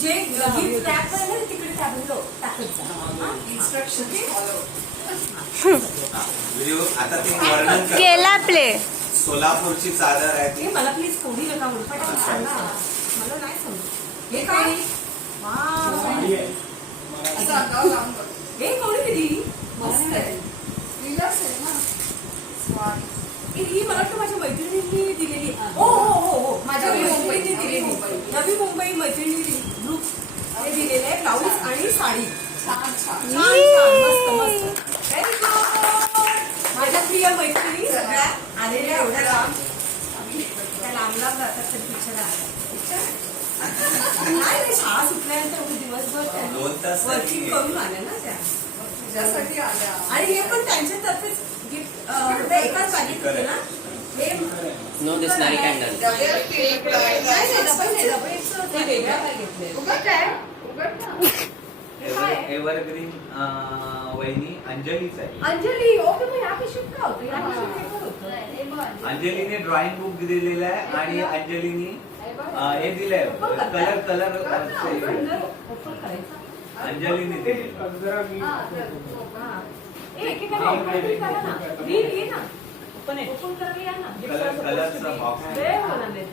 जे gift wrap आहे ना तिकडे टाकत जा. इन्स्ट्रक्शन व्हिडिओ आता ते वर्णन कर. केला प्ले. सोलापूरची चादर आहे ती. मला प्लीज कोणी नका म्हणू पटापट सांगा. मला नाही समजत हे काय. असं अंगावर लावून बघ. हे कोणी दिली. मस्त आहे. रिलॅक्स आहे ना. स्वाद. ही मला वाटतं माझ्या मैत्रिणींनी दिलेली. हो हो हो हो माझ्या मुंबईने दिलेली. नवी मुंबई मैत्रिणी ग्रुप हे दिलेले आहे. ब्लाऊज आणि साडी छान छान. छान छान मस्त मस्त. Very good. माझ्या प्रिय मैत्रिणी सगळ्या आलेल्या एवढ्या लांब. त्या लांब लांब जातात तर पिक्चर नाही. शाळा सुटल्यानंतर दिवसभर वर्किंग करून आल्या ना त्या. तुझ्यासाठी आल्या. आणि हे पण त्यांच्यातर्फेच गिफ्ट एकाच बागेत होते ना. हे नो दिस नारी कॅन्डल. वेगळ्या बागेतले. उघड काय? उघड ना. एव्हरग्रीन वहिनी अंजलीच आहे. अंजली ओके. मग ह्या पिशवीत का होतं. ह्या पिशवीत पेपर होतं. अंजलीने ड्रॉइंग बुक दिलेलं आहे आणि अंजलीने हे दिलंय कलर ओपन करायचं. अंजलीने दिलेलं. एकेकाला ओपन करा ना. घे ना. ओपन करायला या ना. कलरचा बॉक्स आहे. वेळ होणार नाही.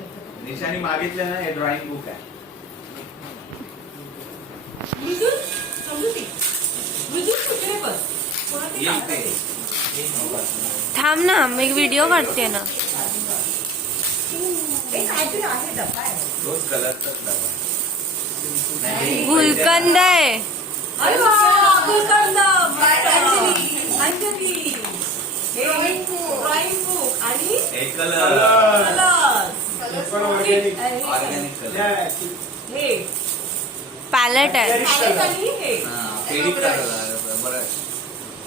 निशाने मागितलं ना हे ड्रॉइंग बुक आहे. थांब ना मी व्हिडिओ काढते ना. काहीतरी आहे डब्बा आहे. रोज कलरचाच डबा. गुलकंद आहे. अरे वा गुलकंद. अंजली ड्रॉइंग बुक आणि एक कलर ऑर्गॅनिक कलर. हे पॅलेट आहे. आणि हे पेडिक कलर बरं.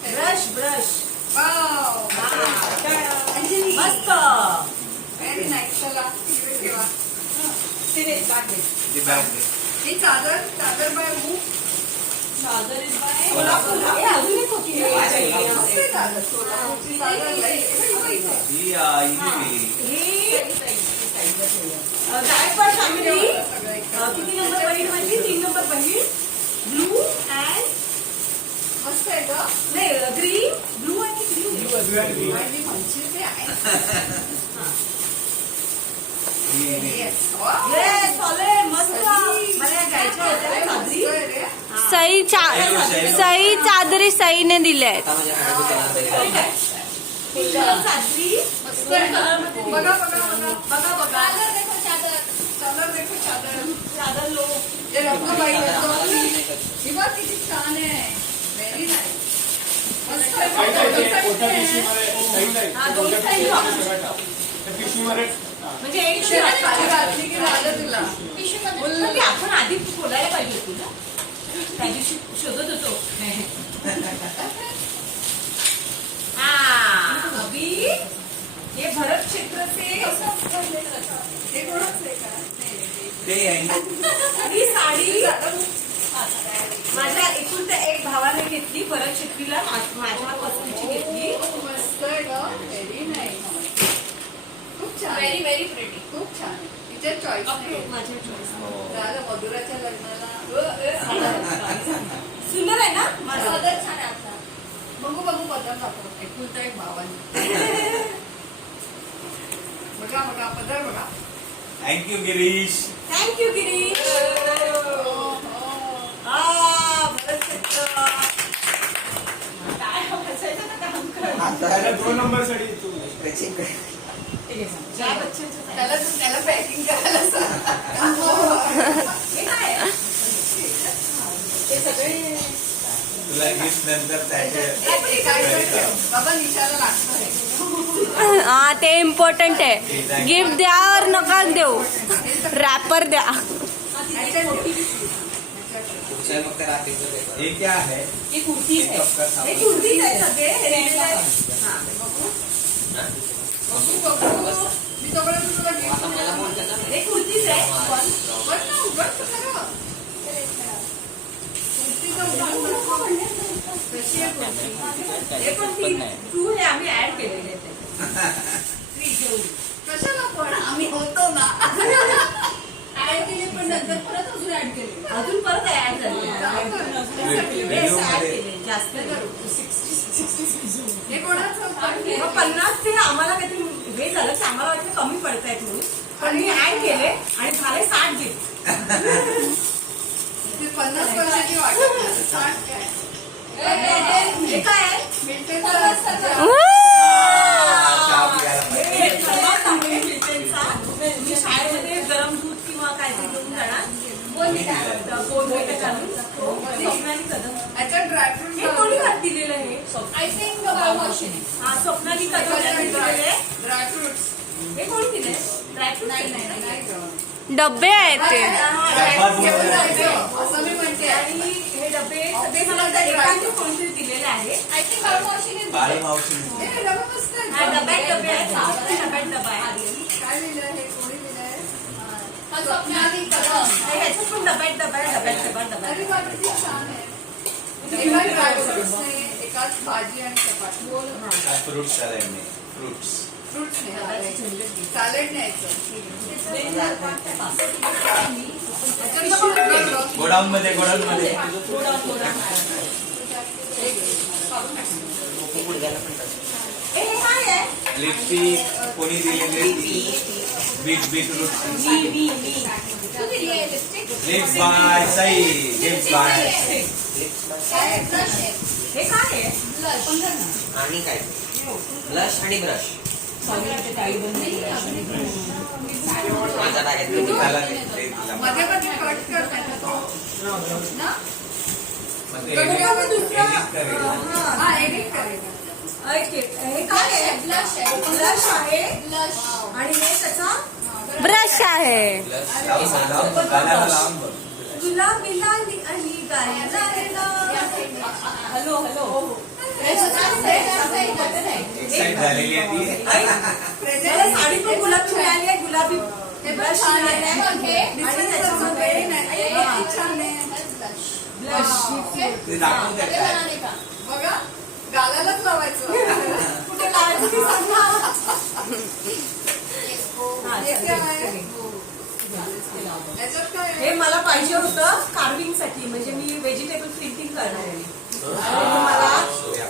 Brush wow. अंजली. मस्त. Very nice. चला तिकडे ठेवा. तिने बॅग दे. ती बॅग दे. ही चादर बाय हू. चादर इज बाय कोल्हापूर. हे अजून एक होती. मस्त आहे चादर. सोलापूरची चादर लई. ही हिने दिली. गायकवाड फॅमिली किती नंबर बहीण म्हणजे 3 नंबर बहीण. ब्लू अँड मस्त आहे ग. नाही ग्रीन. ब्लू आणि ग्रीन. आणि म्हणजे आहे. ही मस्त. मला या घ्यायच्या होत्या चादरी. सई चादरी सईने दिल्या आहेत. आता माझ्या हातात देणार चादरी मस्त आहे ना. बघा बघा बघा. चादर देखो चादर. चादर लो. हे रंगबाई येतो. नाही. ही बघ किती छान आहे. Very nice. मस्त आहे. हा दोन साईड म्हणजे एक पिशवीत खाली घातली की झालं तुला. बोललं की आपण आधी बोलायला पाहिजे तुला. त्या दिवशी शोधत होतो. अभि हे भरत क्षेत्राचे हे कोणाचं आहे का? ते ही साडी माझ्या एकूण तर एक भावाने घेतली. भरत क्षेत्रीला माझ्या पसंतीची घेतली. मस्त आहे ग. Very nice. खूप छान. Very very pretty. खूप छान. तिच्या चॉईस. माझ्या चॉईस. झालं मधुराच्या लग्नाला. सुंदर आहे ना. माझा चादर छान आहे आपला. बघू पदर दाखव. एकुलता एक भावाने. बघा पदर बघा. थँक्यू गिरीश. थँक्यू गिरीश. भरत क्षेत्र काय बसायचं ना काम कर. 2 नंबर साडी त्याला पॅकिंग करायला सांग. हे काय हे सगळे तुला गिफ्ट नंतर बाबा निशाला लागतं. हा ते इम्पॉर्टंट आहे. गिफ्ट द्या और नका देऊ. रॅपर द्या. मग त्या रात्रीचं हे क्या है. हे कुर्तीज आहे. हे कुर्तीज आहे सगळे. हे रेडीमेड आहे. बघू. मी तोपर्यंत तुला आता मला बोलतात ना. हे कुर्तीज आहे. उघड खरं. कशी आहे कुर्ती? हे पण ती टू हे आम्ही ऍड केलेले आहेत. कशाला पण आम्ही होतो ना. आणि केली. अजून परत ऍड झाले व्हिडिओ मध्ये जास्त हे कोणाचं मग 50 ते आम्हाला काहीतरी हे झालं की आम्हाला वाटलं कमी पडतायत म्हणून पण मी ऍड केले आणि झाले 60 गिफ्ट. ते 50 वर्षाची वाटत नाही. 60 काय? हे काय आहे? मिल्टनचं चहा प्यायला पाहिजे. हे सर्वात आहे मिल्टनचा. मी शाळेमध्ये गरम दूध किंवा काहीतरी घेऊन जाणार बोनविटा घालून. स्वप्नाली कदम याच्यात ड्रायफ्रूट हे कोणी हात दिलेलं आहे? I think the promotion. हा स्वप्नाली कदम यांनी दिलेलं आहे. ड्रायफ्रुट्स हे कोणी दिलंय? ड्रायफ्रूट नाही गं. डब्बे आहेत ते. डब्बा घेऊन घेऊन जायचं असं मी म्हणते. आणि हे डबे सगळे मला एकाने कोणतरी दिलेले आहे. I think the promotion is Bal good. मावशी हे डबा मस्त आहे. हा डब्यात डबे आहेत. डब्यात डबा आहे. काय लिहिलंय हे? कोणी लिहिलंय? स्वप्नाली कदम. ह्याच्यात पण डब्यात डबा आहे. डब्यात डबा डबा अरे बाबा किती छान आहे. एकाच ड्रायफ्रुट्स नाही, एकाच भाजी आणि चपाती. फ्रूट सॅलड नाही फ्रुट्स फ्रुट्स नाही, सॅलेड न्यायचं. गोडाऊन मध्ये हे काय आहे? लिपस्टिक कोणी दिलेले बीटरूट तू दिली आहे lipstick? Lips by Sai lips by काय brush आहे? हे काय आहे? Blush. आणि काय ब्लश आणि ब्रश माझा बॅग त्याला ते तिला मध्ये मध्ये कट करताय ना तो ना मग ते edit करेल. हा एडिट करेल. हे काय आहे? Blush आहे. ब्लश आहे Blush. आणि हे त्याचा ब्रश आहे. गाण्याला लावून बघ. गुलाबीला आणि गायला हॅलो हॅलो एक्साइट झालेली आहे ती. मला साडी पण गुलाबी मिळाली आहे. गुलाबी हे पण ब्लश छान मिळाली आहे. आहे. हे आणि त्याच्यामध्ये किती छान आहे. blush. ब्लश ते दाखवून ते द्या बनाने का? बघा गालालाच लावायचं. कुठे लावायचं ते सांगा. हा, हे चालेल. काय आहे? याच्यात काय आहे? हे मला पाहिजे होतं कार्विंग साठी म्हणजे मी व्हेजिटेबल प्रिंटिंग करणार आहे. आणि मला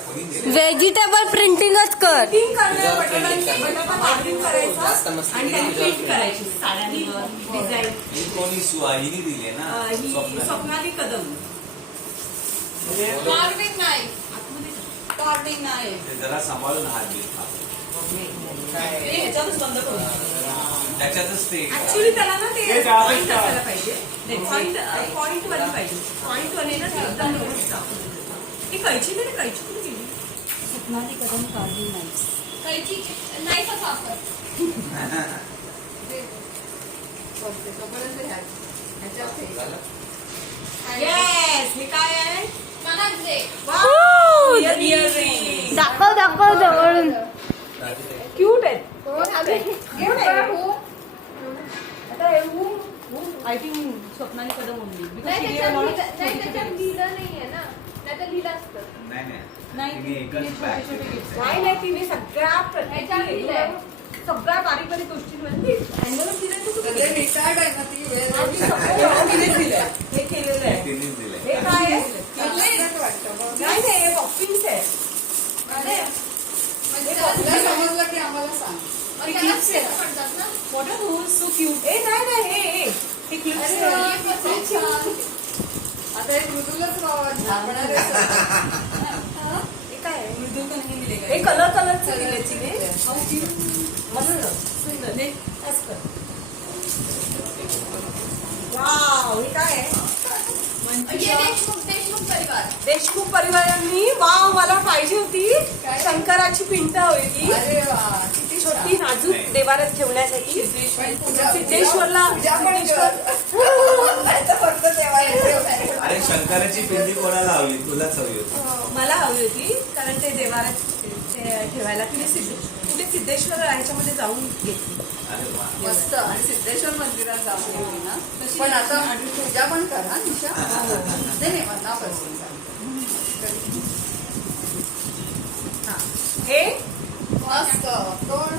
कोणी दिले व्हेजिटेबल प्रिंटिंगच कर. प्रिंटिंग करणार बटाटा कार्विंग जास्त करायचं मस्ती आणि त्याची तुझ्यावर प्रिंट करायची साड्यांवर डिझाईन. ही कोणी सुहाईनी दिले ना ही स्वप्न Swapnali Kadam. Carving knife. Carving knife. ते जरा सांभाळून हात घेत हे ह्याच्यातच बंद करून त्याच्यातच ते ऍक्च्युली त्याला ना ते हे जावं पॉइंट का? असायला पाहिजे. पॉइंट वाली पाहिजे. पॉइंट वाली ना ते एकदम व्यवस्थित आपण. ती कैची नाही कैची कुठे गेली? Swapnali Kadam carving knife. कैची knife च वापर. तोपर्यंत ह्याच्यात हे. येस हे काय आहे? मला ग्रे. Wow, earring. दाखव दाखव जवळून. क्यूट आहेत. Gift for who? आता हे I think Swapnali Kadam only. नाही त्याच्यात लिहिलं नाहीये ना. त्याच्यात लिहिलं असतं. नाही तिने एकच पॅक नाही नाही तिने सगळ्या ह्याच्यात लिहिलंय. सगळ्या बारीक बारीक गोष्टींमध्ये अँगलच दिले ते रिटायर्ड आहे ना ती वेळ हे केलेलं आहे. तिनेच दिले हे काय आहे? वाटतं. नाही नाही हे बॉक्सिंग्स आहे. म्हणजे तुला समजलं की आम्हाला सांग. मग त्याला clips म्हणतात ना. मोठं सो क्यूट. ए नाही नाही हे क्लिप्स अरे आहे. वा, किती छान. आता एक मृदुलच झापणार हे काय आहे? हे कलर कलरचं दिले तिने. मस्त सुंदर. असं कर. वाव हे काय आहे? हे देशमुख परिवार. देशमुख परिवारांनी वाव मला पाहिजे होती शंकराची पिंट हवी ती अरे वा किती छोटी नाजूक देवाऱ्यात ठेवण्यासाठी. सिद्धेश्वरला पूजा पण कर. फक्त तेव्हा येते. अरे शंकराची पिंडी कोणाला हवी तुलाच हवी होती मला हवी होती कारण ते देवाऱ्यात ठेवायला तिने कुठे सिद्धेश्वर ह्याच्यामध्ये जाऊन घेतली. अरे वा मस्त आणि सिद्धेश्वर मंदिरात जाऊन येऊ ना. पण आता पूजा पण कर हा निशा. नाही नाही मनापासून हा. हे मस्त. कोण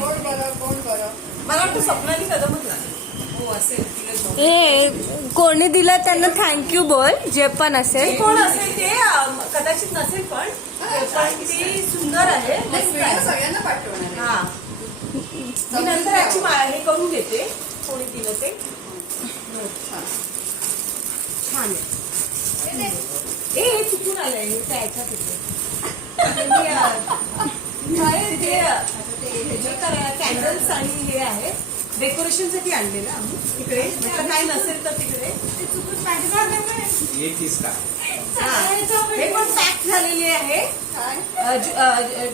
कोण बरं कोण बरं. मला वाटतं स्वप्नाली कदमच लागेल. हो असेल तिला हे कोणी दिलं त्यांना थँक्यू बोल, जे पण ते असेल. कोण असेल ते कदाचित नसेल पण ते सुंदर आहे, मस्त व्हिडिओ आहे. सगळ्यांना पाठवणार आहे. हा मी नंतर याची हे करून देते कोणी दिलं ते. छान. छान आहे. हे चुकून आलंय हे त्या ह्याच्यात होते. कॅन्डल्स आणि हे आहे डेकोरेशनसाठी आणलेलं आम्ही तिकडे, म्हटलं काय नसेल तर तिकडे ते चुकून येतीस का? हे पण पॅक झालेली आहे. काय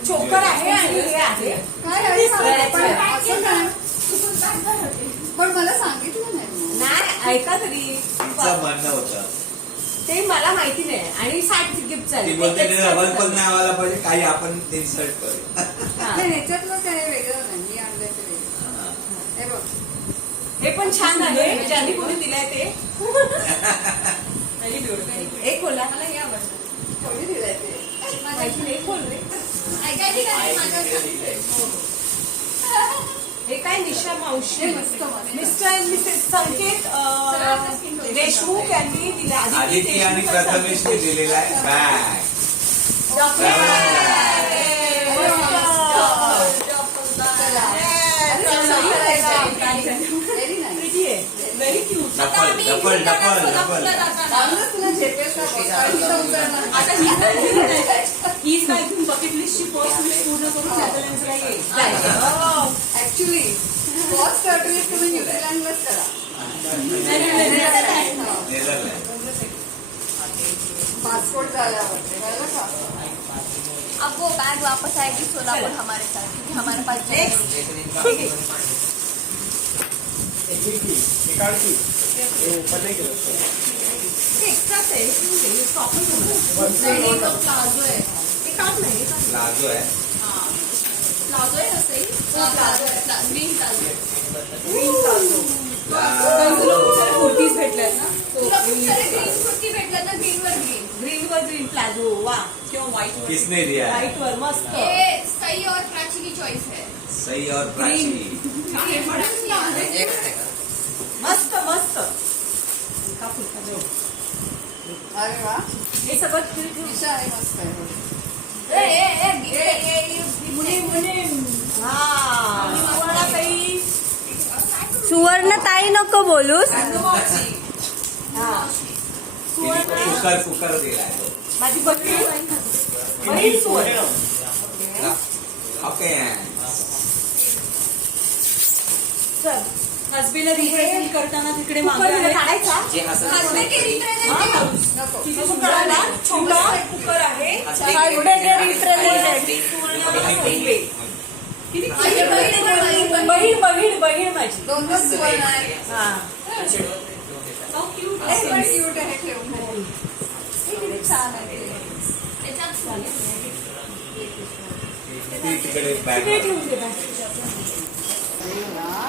चोकर आहे आणि हे आहे. काय असं काय? पण मला सांगितलं नाही मग. नाही ऐका तरी तिचं म्हणणं होतं ते मला माहिती नाही आणि 60 गिफ्ट ती बोलते ते डबल पण नाही आवायला पाहिजे, काही आपण इन्सर्ट करू. नाही, ह्याच्यातलं काय वेगळं नाही, मी आणलंय ते वेगळं. हे बघ, हे पण छान आहे ज्यांनी कोणी दिलंय ते. एक खोला मला हे आवडतं. कोणी दिलंय ते? माहिती नाही, खोल रे. ऐकायची का नाही माझं? हे काय निशा मावशी हे मस्त मस्त. मिस्टर अँड मिसेस संकेत देशमुख यांनी दिले. आदिती आणि प्रथमेशने दिलेला आहे bag. Very nice. Very cute. Double double double double. चांगलं तुला झेपेस ना बघ. आता हीच काय घेऊन बकेट लिस्टची फर्स्ट लिस्ट पूर्ण करून नेदरलँड्सला येईल. ऍक्च्युली फर्स्ट सर्टिफिकेट तुम्ही न्यूझीलंडलाच करा. नेदरलँड. पासपोर्ट झाल्यावर कळलं का? अब वो बैग वापस आएगी सोलापुर हमारे साथ, क्योंकि हमारे पास एक्स्ट्राच आहे नाही, तो प्लाझो आहे. काढ नाही लाजो आहे. प्लाजो है ना सही? प्लाजो है, ग्रीन प्लाजो. कुर्तीज भेटल्यात ना तुला खूप सारे ग्रीन कुर्ती भेटल्या ना, ग्रीन वर ग्रीन. ग्रीन वर ग्रीन प्लाझो वा किंवा व्हाईट किसने दिया है? व्हाईट वर मस्त. ये सही और प्राची की चॉइस है. सही और प्राची. मस्त मस्त. का फुलका देऊ. अरे वा, हे सगळं ठेव. दिशा आहे, मस्त आहे. हा ताई. सुवर्ण ताई नको बोलूस. हा कुकर कुकर दिलाय. माझी बहीण बहीण सुवर्ण. ओके. चल हसबीला रिप्रेझेंट करताना तिकडे मागे काढायचा. जे असं हसबेंड के रिप्रेझेंट नको. कुकरला छोटा कुकर आहे. किती बहीण बहीण बहीण माझी. दोन सुवर्ण आहे. हा हे पण क्यूट आहे, ठेवून. हे किती छान आहे ते. तिकडे तिकडे बॅग. ठेवून दे बाय.